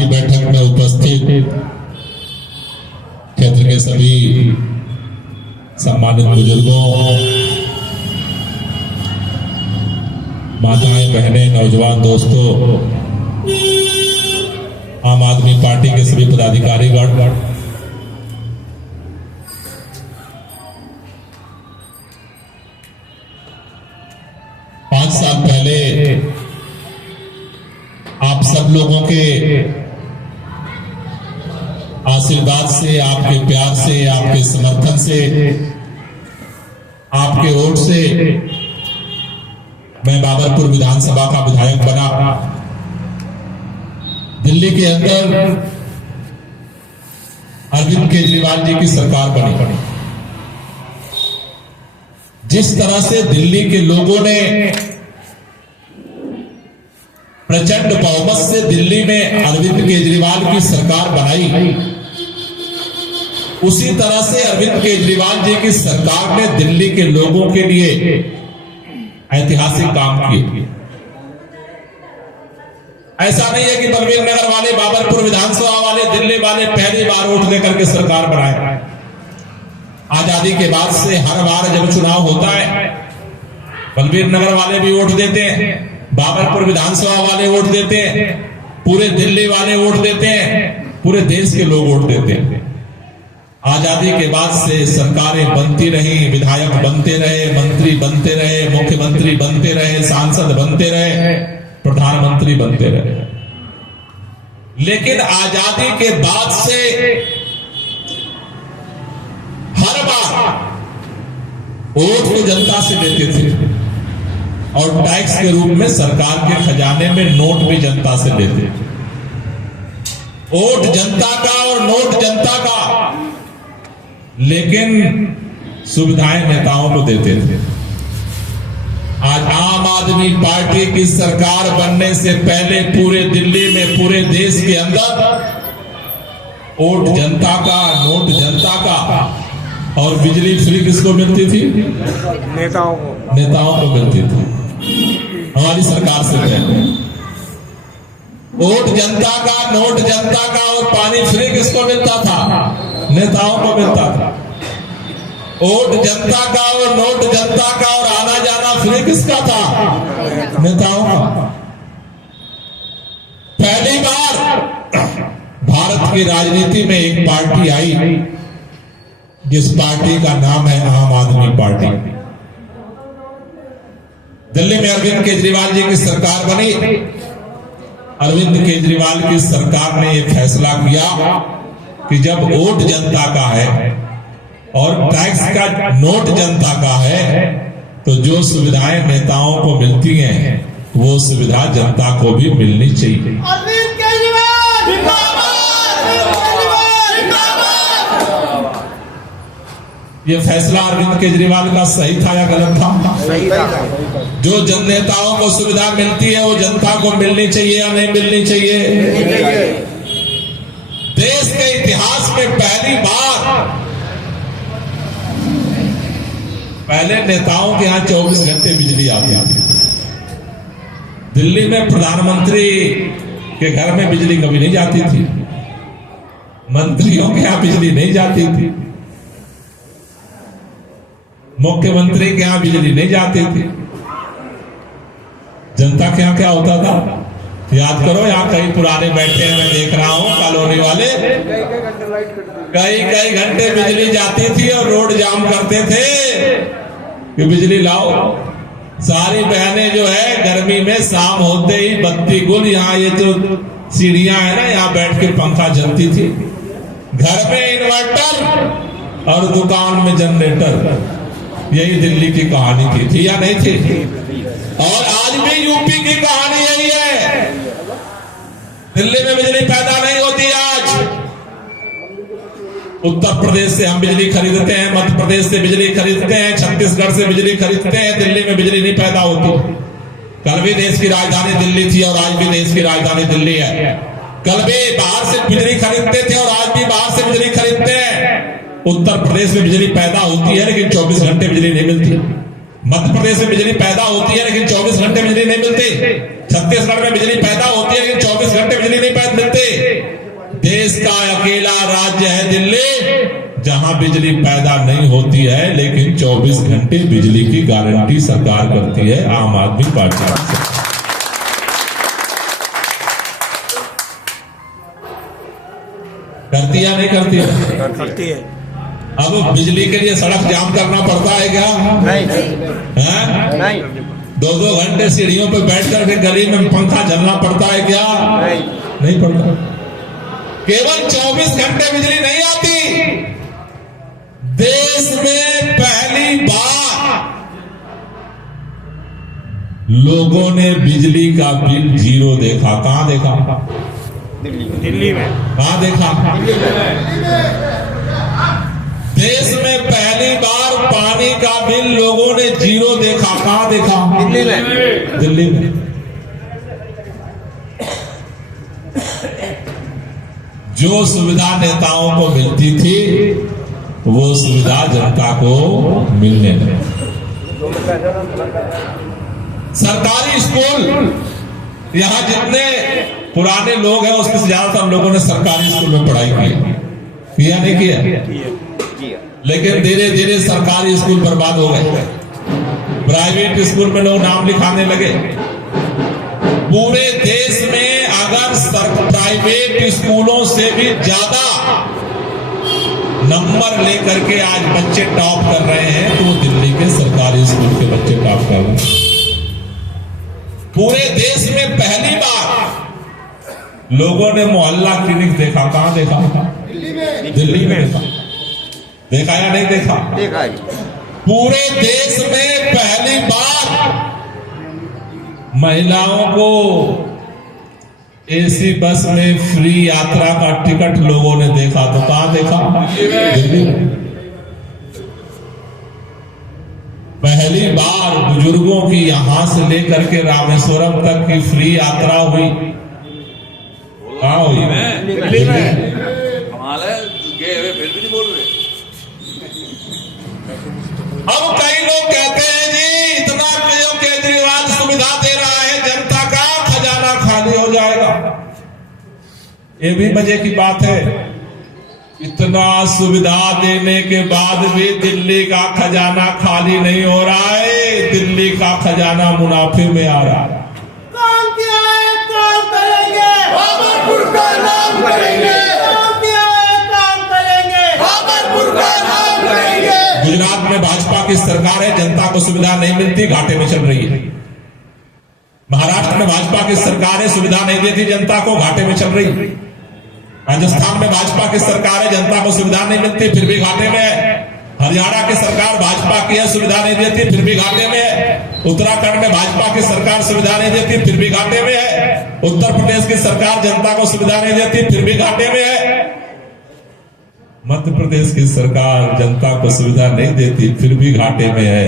की बैठक में उपस्थित क्षेत्र के सभी सम्मानित बुजुर्गों, माताएं, बहनें, नौजवान दोस्तों, आम आदमी पार्टी के सभी पदाधिकारीगण, साल पहले आप सब लोगों के आशीर्वाद से, आपके प्यार से, आपके समर्थन से, आपके वोट से मैं बाबरपुर विधानसभा का विधायक बना। दिल्ली के अंदर अरविंद केजरीवाल जी की सरकार बनी। जिस तरह से दिल्ली के लोगों ने प्रचंड बहुमत से दिल्ली में अरविंद केजरीवाल की सरकार बनाई, उसी तरह से अरविंद केजरीवाल जी की सरकार ने दिल्ली के लोगों के लिए ऐतिहासिक काम किए। ऐसा नहीं है कि बलवीर नगर वाले, बाबरपुर विधानसभा वाले, दिल्ली वाले पहली बार वोट देकर के सरकार बनाए। आजादी के बाद से हर बार जब चुनाव होता है, बलवीर नगर वाले भी वोट देते हैं, बाबरपुर विधानसभा वाले वोट देते हैं, पूरे दिल्ली वाले वोट देते हैं, पूरे देश के लोग वोट देते हैं। आजादी के बाद से सरकारें बनती रही, विधायक बनते रहे, मंत्री बनते रहे, मुख्यमंत्री बनते रहे, सांसद बनते रहे, प्रधानमंत्री बनते रहे। लेकिन आजादी के बाद से हर बार वोट तो जनता से देते थे और टैक्स के रूप में सरकार के खजाने में नोट भी जनता से लेते थे। वोट जनता का और नोट जनता का, लेकिन सुविधाएं नेताओं को देते थे। आज आम आदमी पार्टी की सरकार बनने से पहले पूरे दिल्ली में, पूरे देश के अंदर वोट जनता का, नोट जनता का, और बिजली फ्री किसको मिलती थी? नेताओं को मिलती थी। हमारी सरकार से पहले वोट जनता का, नोट जनता का और पानी फ्री किसको मिलता था? नेताओं को मिलता था। वोट जनता का और नोट जनता का और आना जाना फ्री किसका था? नेताओं का। पहली बार भारत की राजनीति में एक पार्टी आई जिस पार्टी का नाम है आम आदमी पार्टी। दिल्ली में अरविंद केजरीवाल जी की सरकार बनी। अरविंद केजरीवाल की सरकार ने यह फैसला किया कि जब वोट जनता का है और टैक्स का नोट जनता का है, तो जो सुविधाएं नेताओं को मिलती हैं वो सुविधा जनता को भी मिलनी चाहिए। अरविंद केजरीवाल ये फैसला अरविंद केजरीवाल का सही था या गलत था? सही था। जो जन नेताओं को सुविधा मिलती है वो जनता को मिलनी चाहिए या नहीं मिलनी चाहिए? देश के इतिहास में पहली बार, पहले नेताओं के यहां 24 घंटे बिजली आती थी। दिल्ली में प्रधानमंत्री के घर में बिजली कभी नहीं जाती थी, मंत्रियों के यहां बिजली नहीं जाती थी, मुख्यमंत्री के यहां बिजली नहीं जाती थी। जनता के यहां क्या होता था? याद करो, यहां कई पुराने बैठे हैं, मैं देख रहा हूं कॉलोनी वाले, कई घंटे बिजली जाती थी और रोड जाम करते थे कि बिजली लाओ। सारी बहनें जो है गर्मी में शाम होते ही बत्ती गुल, यहाँ ये जो सीढ़ियां है ना, यहाँ बैठ के पंखा चलती थी। घर में इन्वर्टर और दुकान में जनरेटर, यही दिल्ली की कहानी थी या नहीं थी? और आज भी यूपी की कहानी यही है। दिल्ली में बिजली पैदा नहीं होती। आज उत्तर प्रदेश से हम बिजली खरीदते हैं, मध्य प्रदेश से बिजली खरीदते हैं, छत्तीसगढ़ से बिजली खरीदते हैं, दिल्ली में बिजली नहीं पैदा होती। कल भी देश की राजधानी दिल्ली थी और आज भी देश की राजधानी दिल्ली है। कल भी बाहर से बिजली खरीदते थे और आज भी बाहर से बिजली खरीदते हैं। उत्तर प्रदेश में बिजली पैदा होती है लेकिन 24 घंटे बिजली नहीं मिलती। मध्य प्रदेश में बिजली पैदा होती है लेकिन 24 घंटे बिजली नहीं मिलती। छत्तीसगढ़ में बिजली पैदा होती है लेकिन 24 घंटे बिजली नहीं मिलती। यहां बिजली पैदा नहीं होती है, लेकिन 24 घंटे बिजली की गारंटी सरकार करती है, आम आदमी पार्टी। करती या नहीं करती है? करती है। अब बिजली के लिए सड़क जाम करना पड़ता है क्या? नहीं हैं? नहीं 2-2 घंटे सीढ़ियों पे बैठकर के गली में पंखा झलना पड़ता है क्या? नहीं पड़ता। केवल 24 घंटे बिजली नहीं आती, देश में पहली बार लोगों ने बिजली का बिल 0 देखा। कहां देखा? दिल्ली में। कहां देखा? देश में पहली बार पानी का बिल लोगों ने 0 देखा। कहां देखा? दिल्ली में। दिल्ली में। जो सुविधा नेताओं को मिलती थी, वो सुविधा जनता को मिलने लगी। सरकारी स्कूल, यहां जितने पुराने लोग हैं उसमें से ज्यादातर लोगों ने सरकारी स्कूल में पढ़ाई की, किया नहीं किया? लेकिन धीरे धीरे सरकारी स्कूल बर्बाद हो गए, प्राइवेट स्कूल में लोग नाम लिखाने लगे। पूरे देश में अगर प्राइवेट स्कूलों से भी ज्यादा नंबर लेकर के आज बच्चे टॉप कर रहे हैं, तो दिल्ली के सरकारी स्कूल के बच्चे टॉप कर रहे हैं। पूरे देश में पहली बार लोगों ने मोहल्ला क्लिनिक देखा। कहां देखा? दिल्ली में देखा। देखा या नहीं देखा? देखा। पूरे देश में पहली बार महिलाओं को एसी बस में फ्री यात्रा का टिकट लोगों ने देखा। तो कहां देखा? दिल्ली में। पहली बार बुजुर्गों की यहां से लेकर के रामेश्वरम तक की फ्री यात्रा हुई। कहां हुई? दिल्ली में। फिर भी नहीं बोल रहे। अब कई लोग कहते हैं जी इतना जो केजरीवाल सुविधा दे रहा है, जनता का खजाना खाली हो जाएगा। ये भी मजे की बात है, इतना सुविधा देने के बाद भी दिल्ली का खजाना खाली नहीं हो रहा है, दिल्ली का खजाना मुनाफे में आ रहा है। काम किया है काम करेंगे, बाबरपुर का नाम करेंगे, काम किया है काम करेंगे, बाबरपुर का नाम करेंगे। गुजरात में भाजपा की सरकार है, जनता को सुविधा नहीं मिलती, घाटे में चल रही है। महाराष्ट्र में भाजपा की सरकार है, सुविधा नहीं देती जनता को, घाटे में चल रही है। राजस्थान में भाजपा की सरकार है, जनता को सुविधा नहीं मिलती, फिर भी घाटे में है। हरियाणा की सरकार भाजपा की है, सुविधा नहीं देती, फिर भी घाटे में है। उत्तराखंड में भाजपा की सरकार सुविधा नहीं देती, फिर भी घाटे में है। उत्तर प्रदेश की सरकार जनता को सुविधा नहीं देती, फिर भी घाटे में है। मध्य प्रदेश की सरकार जनता को सुविधा नहीं देती, फिर भी घाटे में है।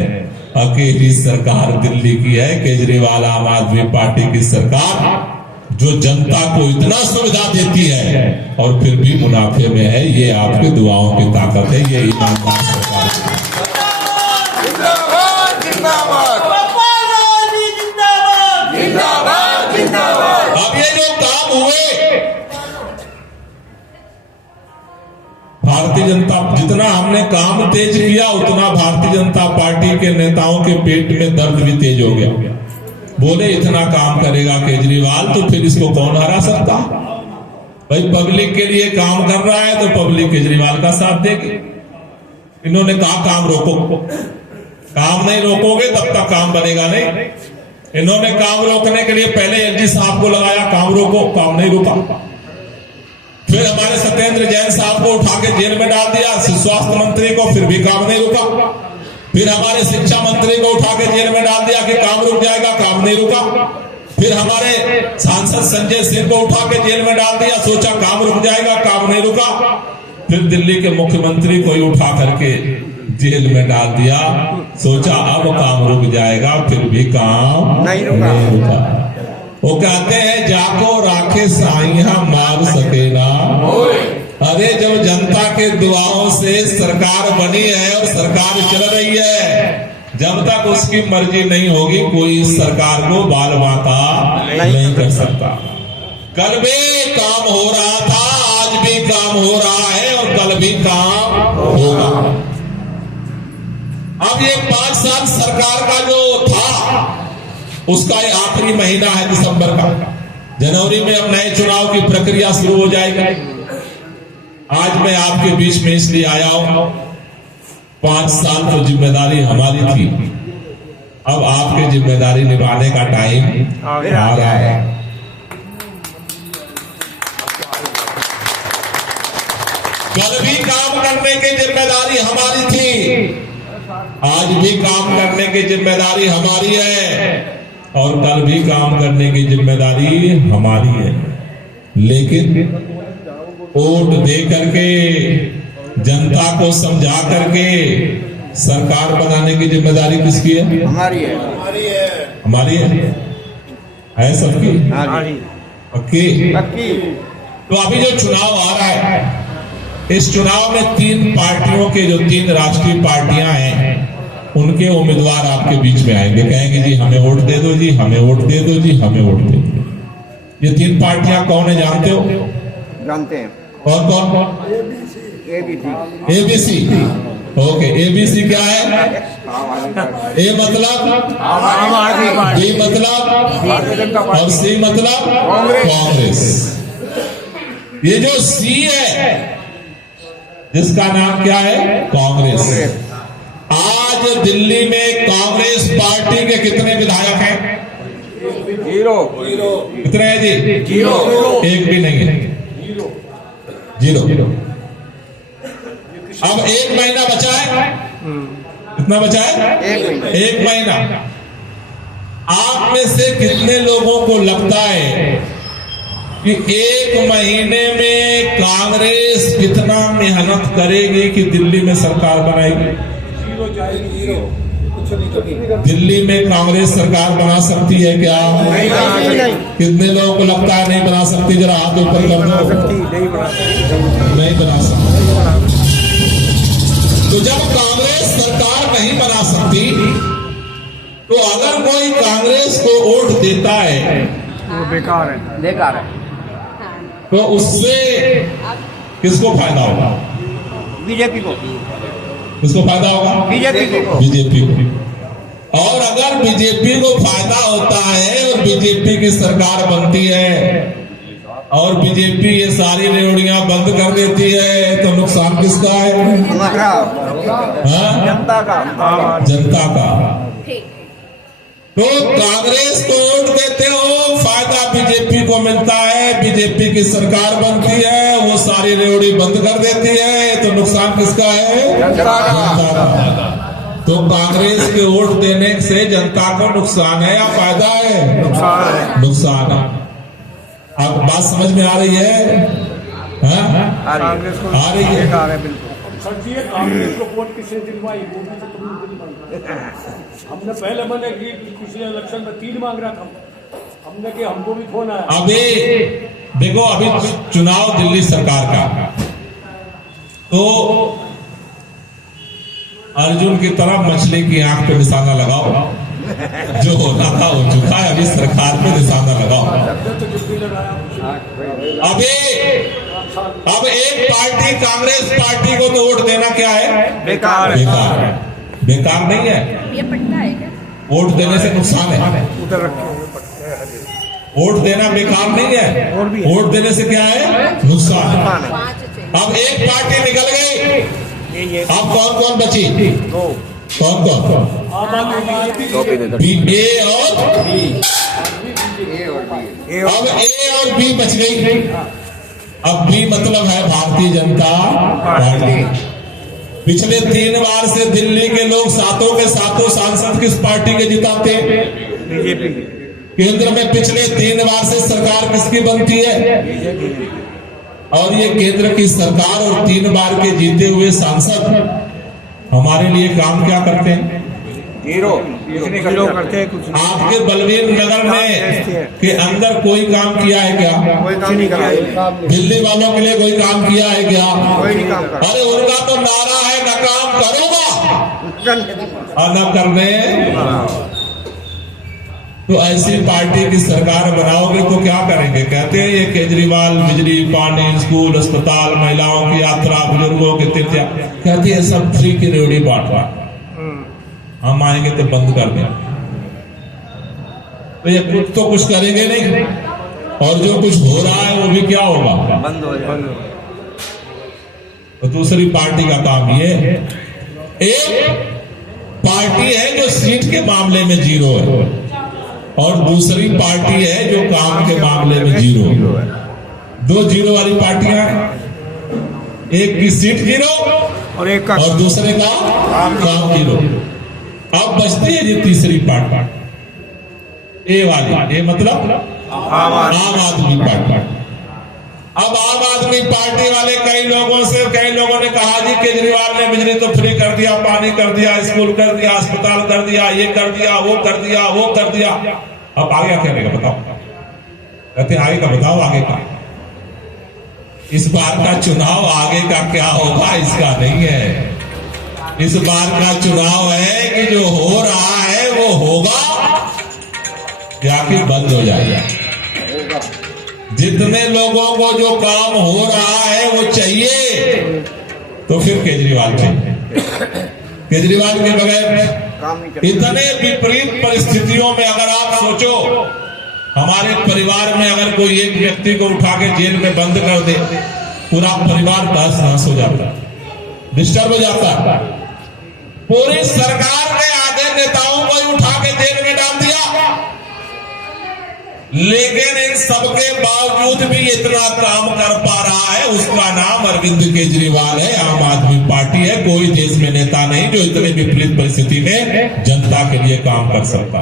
अकेली सरकार दिल्ली की है, केजरीवाल आम आदमी पार्टी की सरकार, जो जनता को इतना सुविधा देती है और फिर भी मुनाफे में है। ये आपकी दुआओं की ताकत है, ये ईमानदार सरकार है। जिंदाबाद जिंदाबाद गोपाल राव जी जिंदाबाद, जिंदाबाद जिंदाबाद। अब ये जो काम हुए, भारतीय जनता, जितना हमने काम तेज किया उतना भारतीय जनता पार्टी के नेताओं के पेट में दर्द भी तेज हो गया। बोले इतना काम करेगा केजरीवाल तो फिर इसको कौन हरा सकता? भाई पब्लिक के लिए काम कर रहा है तो पब्लिक केजरीवाल का साथ देगी। इन्होंने कहा काम रोको, काम नहीं रोकोगे तब तक काम बनेगा नहीं। इन्होंने काम रोकने के लिए पहले एलजी साहब को लगाया, काम रोको, काम नहीं रुका। फिर हमारे सत्येंद्र जैन साहब को उठा के जेल में डाल दिया, स्वास्थ्य मंत्री को, फिर भी काम नहीं रुका। फिर हमारे शिक्षा मंत्री को उठा के जेल में डाल दिया कि काम रुक जाएगा, काम नहीं रुका। फिर हमारे सांसद संजय सिंह को उठा के जेल में डाल दिया, सोचा काम रुक जाएगा, काम नहीं रुका। फिर दिल्ली के मुख्यमंत्री को ही उठा करके जेल में डाल दिया, सोचा अब काम रुक जाएगा, फिर भी काम नहीं रुका। वो कहते हैं जाको राखे साइया मार सके ना। अरे जब जनता के दुआओं से सरकार बनी है और सरकार चल रही है, जब तक उसकी मर्जी नहीं होगी कोई इस सरकार को बाल बांका नहीं कर सकता। कल भी काम हो रहा था, आज भी काम हो रहा है और कल भी काम होगा। आज ये 5 साल सरकार का जो था उसका ये आखिरी महीना है दिसंबर का। जनवरी में अब नए चुनाव की प्रक्रिया शुरू हो जाएगी। आज मैं आपके बीच में इसलिए आया हूं, 5 साल तो जिम्मेदारी हमारी थी, अब आपके जिम्मेदारी निभाने का टाइम आ रहा है। कल भी काम करने की जिम्मेदारी हमारी थी, आज भी काम करने की जिम्मेदारी हमारी है और कल भी काम करने की जिम्मेदारी हमारी है। लेकिन वोट दे करके, जनता को समझा करके सरकार बनाने की जिम्मेदारी किसकी है? हमारी है। हमारी है सबकी? पक्की? तो अभी जो चुनाव आ रहा है, इस चुनाव में 3 पार्टियों के, जो 3 राष्ट्रीय पार्टियां हैं, उनके उम्मीदवार आपके बीच में आएंगे, कहेंगे जी हमें वोट दे दो, जी हमें वोट दे दो, जी हमें वोट दे दो। ये 3 पार्टियां कौन है जानते हो? जानते हैं। और कौन? एबीसी। ओके, एबीसी क्या है? ए मतलब आम आदमी पार्टी, बी मतलब और सी मतलब कांग्रेस। ये जो सी है, जिसका नाम क्या है? कांग्रेस। आज दिल्ली में कांग्रेस पार्टी के कितने विधायक हैं? 0। कितने हैं जी? 0। एक भी नहीं है। 0। अब 1 महीना बचा है। कितना बचा है? 1 महीना। आप में से कितने लोगों को लगता है कि 1 महीने में कांग्रेस कितना मेहनत करेगी कि दिल्ली में सरकार बनाएगी? दिल्ली में कांग्रेस सरकार बना सकती है क्या? कितने लोगों को लगता है नहीं बना सकती? जरा हाथ ऊपर कर दो। नहीं बना सकती। तो जब कांग्रेस सरकार नहीं बना सकती, तो अगर कोई कांग्रेस को वोट देता है वो बेकार है। तो उससे किसको फायदा होगा? बीजेपी को। किसको फायदा होगा? बीजेपी को। और अगर बीजेपी को फायदा होता है और बीजेपी की सरकार बनती है और बीजेपी ये सारी रेवड़ियां बंद कर देती है, तो नुकसान किसका है? हाँ? जनता का। तो कांग्रेस को वोट देते हो, फायदा बीजेपी को मिलता है, बीजेपी की सरकार बनती है, वो सारी रेवड़ी बंद कर देती है, तो नुकसान किसका है? जनता का। तो कांग्रेस के वोट देने से जनता को नुकसान है या फायदा है? नुकसान है। अब बात समझ में आ रही है? आ रही है। सर जी, कांग्रेस को वोट किसने दिलवाई? वो भी तो तुमने दिलवाई। हमने पहले मैंने कि पिछले इलेक्शन में 3 मांग रहा था, हमने कि हमको भी फोन आया। अभी देखो, अभी चुनाव दिल्ली सरकार का, तो अर्जुन की तरफ मछली की आंख पे निशाना लगाओ। जो होना था हो चुका है, अभी सरकार पे निशाना लगाओ। अब एक पार्टी, कांग्रेस पार्टी को तो वोट देना क्या है? बेकार है। बेकार नहीं है। ये पट्टा है क्या? वोट देने से नुकसान है। वोट देना बेकार नहीं है, वोट देने से क्या है? नुकसान है। अब एक पार्टी निकल गई, अब कौन कौन बची? कौन कौन? ए और बी। अब ए और बी बच गई। अब बी मतलब है भारतीय जनता पार्टी। पिछले 3 बार से दिल्ली के लोग सातों के सातों सांसद किस पार्टी के जिताते? बीजेपी। केंद्र में पिछले 3 बार से सरकार किसकी बनती है? और ये केंद्र की सरकार और 3 बार के जीते हुए सांसद हमारे लिए काम क्या करते हैं? 0 करते हैं कुछ। आपके बलवीर नगर में के अंदर कोई काम किया है क्या? कोई काम नहीं करा। दिल्ली वालों के लिए कोई काम किया है क्या? कोई नहीं काम करा। अरे उनका तो नारा है, न काम करूंगा और न करने। तो ऐसी पार्टी की सरकार बनाओगे तो क्या करेंगे? कहते हैं ये केजरीवाल बिजली, पानी, स्कूल, अस्पताल, महिलाओं की यात्रा, बुजुर्गों के तीर्थ, कहते हैं सब फ्री की रेवड़ी बांट रहा। हम आएंगे तो बंद कर दें। तो ये कुछ तो कुछ करेंगे नहीं, और जो कुछ हो रहा है वो भी क्या होगा, बंद हो जाए। तो दूसरी पार्टी का काम ये है, एक पार्टी है जो सीट के मामले में जीरो है, और दूसरी पार्टी है जो काम के मामले में जीरो है। दो जीरो वाली पार्टियां हैं, एक की सीट जीरो और एक का और दूसरे का काम जीरो। अब बचती है जी तीसरी पार्टी, ए वाली, ये मतलब आम आदमी पार्टी। अब आम आदमी पार्टी वाले कई लोगों ने कहा जी केजरीवाल ने बिजली तो फ्री कर दिया, पानी कर दिया, स्कूल कर दिया, अस्पताल कर दिया, ये कर दिया, वो कर दिया, वो कर दिया। अब आगे क्या करेगा बताओ? कहते आगे का बताओ, आगे का। इस बार का चुनाव आगे का क्या होगा इसका नहीं है। इस बार का चुनाव है कि जो हो रहा है वो होगा या कि बंद हो जाएगा। जितने लोगों को जो काम हो रहा है वो चाहिए, तो फिर केजरीवाल चाहिए। केजरीवाल के बगैर इतने विपरीत परिस्थितियों में अगर आप सोचो, हमारे परिवार में अगर कोई एक व्यक्ति को उठा के जेल में बंद कर दे, पूरा परिवार तहस नहस हो जाता, डिस्टर्ब हो जाता। पूरी सरकार ने आधे नेताओं को ही उठा के जेल में डाल दिया, लेकिन इन सबके बावजूद भी इतना काम कर पा रहा है, उसका नाम अरविंद केजरीवाल है, आम आदमी पार्टी है। कोई देश में नेता नहीं जो इतने विपरीत परिस्थिति में जनता के लिए काम कर सकता।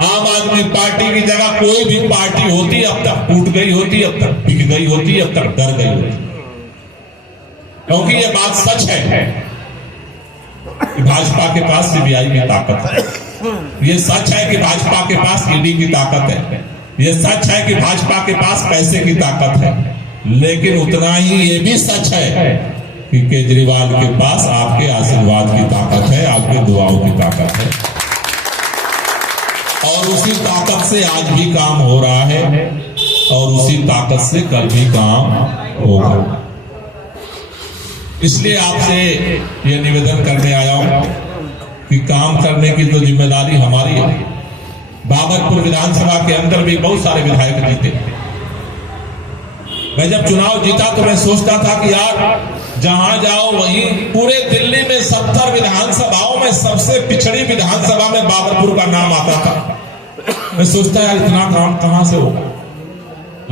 आम आदमी पार्टी की जगह कोई भी पार्टी होती अब तक टूट गई होती, अब तक बिक गई होती, अब तक डर गई होती। क्योंकि ये बात सच है कि भाजपा के पास सीबीआई की ताकत है, ये सच है कि भाजपा के पास ईडी की ताकत है, ये सच है कि भाजपा के पास पैसे की ताकत है, लेकिन उतना ही ये भी सच है कि केजरीवाल के पास आपके आशीर्वाद की ताकत है, आपके दुआओं की ताकत है, और उसी ताकत से आज भी काम हो रहा है, और उसी ताकत से कल भी काम होगा। इसलिए आपसे ये निवेदन करने आया हूं कि काम करने की तो जिम्मेदारी हमारी है। बाबरपुर विधानसभा के अंदर भी बहुत सारे विधायक जीते। मैं जब चुनाव जीता तो मैं सोचता था कि यार जहां जाओ वहीं, पूरे दिल्ली में 70 विधानसभाओं में सबसे पिछड़ी विधानसभा में बाबरपुर का नाम आता था। मैं सोचता यार इतना काम कहां से होगा,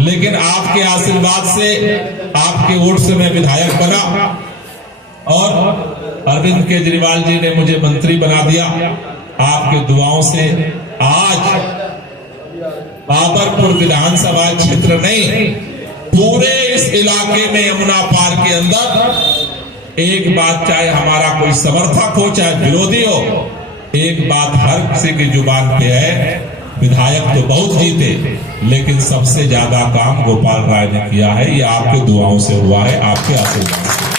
लेकिन आपके आशीर्वाद से, आपके वोट से मैं विधायक बना, और अरविंद केजरीवाल जी ने मुझे मंत्री बना दिया। आपके दुआओं से आज बाबरपुर विधानसभा क्षेत्र नहीं, पूरे इस इलाके में यमुना पार के अंदर एक बात, चाहे हमारा कोई समर्थक हो चाहे विरोधी हो, एक बात हर किसी की जुबान पे है, विधायक तो बहुत जीते, लेकिन सबसे ज्यादा काम गोपाल राय ने किया है। ये आपके दुआओं से हुआ है, आपके आशीर्वाद से।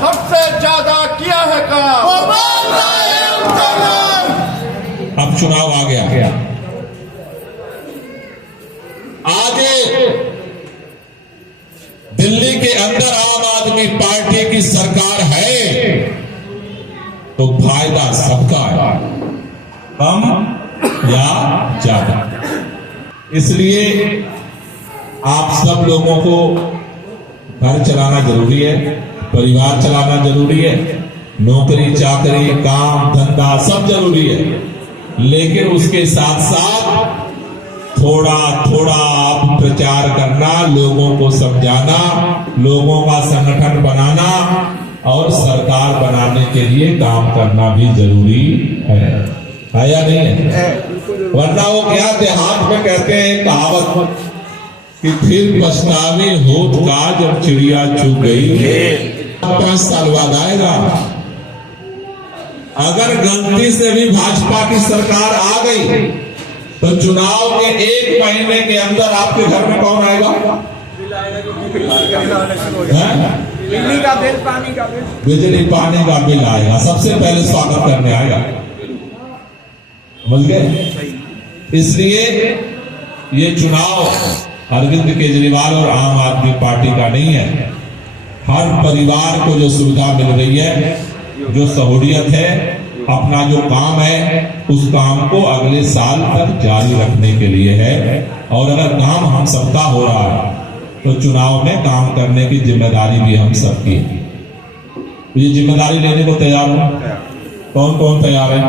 सबसे ज्यादा किया है काम। अब चुनाव आ गया, आगे दिल्ली के अंदर आम आदमी पार्टी की सरकार है तो फायदा सबका है, कम या ज्यादा। इसलिए आप सब लोगों को घर चलाना जरूरी है, परिवार चलाना जरूरी है, नौकरी चाकरी काम धंधा सब जरूरी है, लेकिन उसके साथ साथ थोड़ा थोड़ा आप प्रचार करना, लोगों को समझाना, लोगों का संगठन बनाना और सरकार बनाने के लिए काम करना भी जरूरी है या नहीं है? वरना वो क्या देहात में कहते हैं कहावत कि फिर पछतावे होत का जब चिड़िया चुग गई। 5 साल बाद आएगा। अगर गलती से भी भाजपा की सरकार आ गई तो चुनाव के 1 महीने के अंदर आपके घर में कौन आएगा? बिजली का बिल, पानी का बिल, बिजली पानी का बिल आएगा, सबसे पहले स्वागत करने आएगा। समझ गए? इसलिए ये चुनाव अरविंद केजरीवाल और आम आदमी पार्टी का नहीं है, हर परिवार को जो सुविधा मिल रही है, जो सहूलियत है, अपना जो काम है उस काम को अगले साल तक जारी रखने के लिए है। और अगर काम हम सबका हो रहा है तो चुनाव में काम करने की जिम्मेदारी भी हम सबकी है। ये जिम्मेदारी लेने को तैयार हो? कौन कौन तैयार है?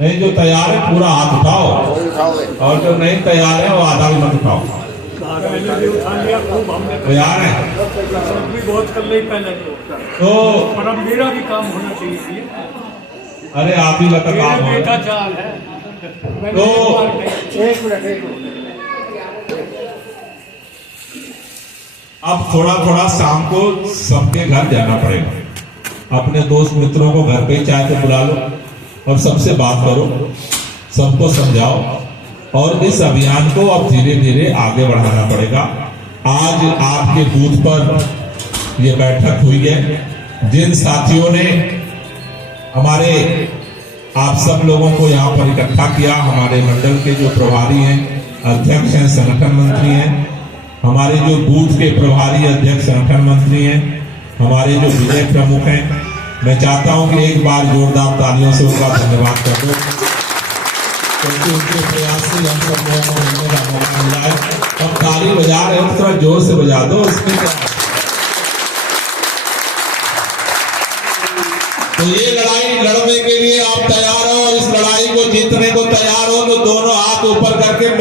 नहीं, जो तैयार है पूरा हाथ उठाओ, और जो नहीं तैयार है वो आधा भी मत उठाओ। पहले भी उठा लिया खूब हमने, तैयार है सब भी बहुत कर ली पहले तो? पर अब मेरा भी काम होना चाहिए। अरे आप ही का काम मेरा हो। बेटा चाल है तो एक मिनट अब थोड़ा थोड़ा शाम को सबके घर जाना पड़ेगा। अपने दोस्त मित्रों को घर पे चाय पे बुला लो और सबसे बात करो, सबको समझाओ, और इस अभियान को अब धीरे धीरे आगे बढ़ाना पड़ेगा। आज आपके बूथ पर यह बैठक हुई है। जिन साथियों ने हमारे आप सब लोगों को यहाँ पर इकट्ठा किया, हमारे मंडल के जो प्रभारी हैं, अध्यक्ष हैं, संगठन मंत्री हैं, हमारे जो बूथ के प्रभारी अध्यक्ष संगठन मंत्री हैं, हमारे जो विजय प्रमुख हैं, मैं चाहता हूं कि एक बार जोरदार तालियों से उनका धन्यवाद कर दो, क्योंकि उनके प्रयास से हम सब लोगों को मिलने का मौका मिला है। अब ताली बजा रहे हो तो थोड़ा जोर से बजा दो, इसमें क्या। तो ये लड़ाई लड़ने के लिए आप तैयार हो, और इस लड़ाई को जीतने को तैयार हो तो दोनों हाथ ऊपर करके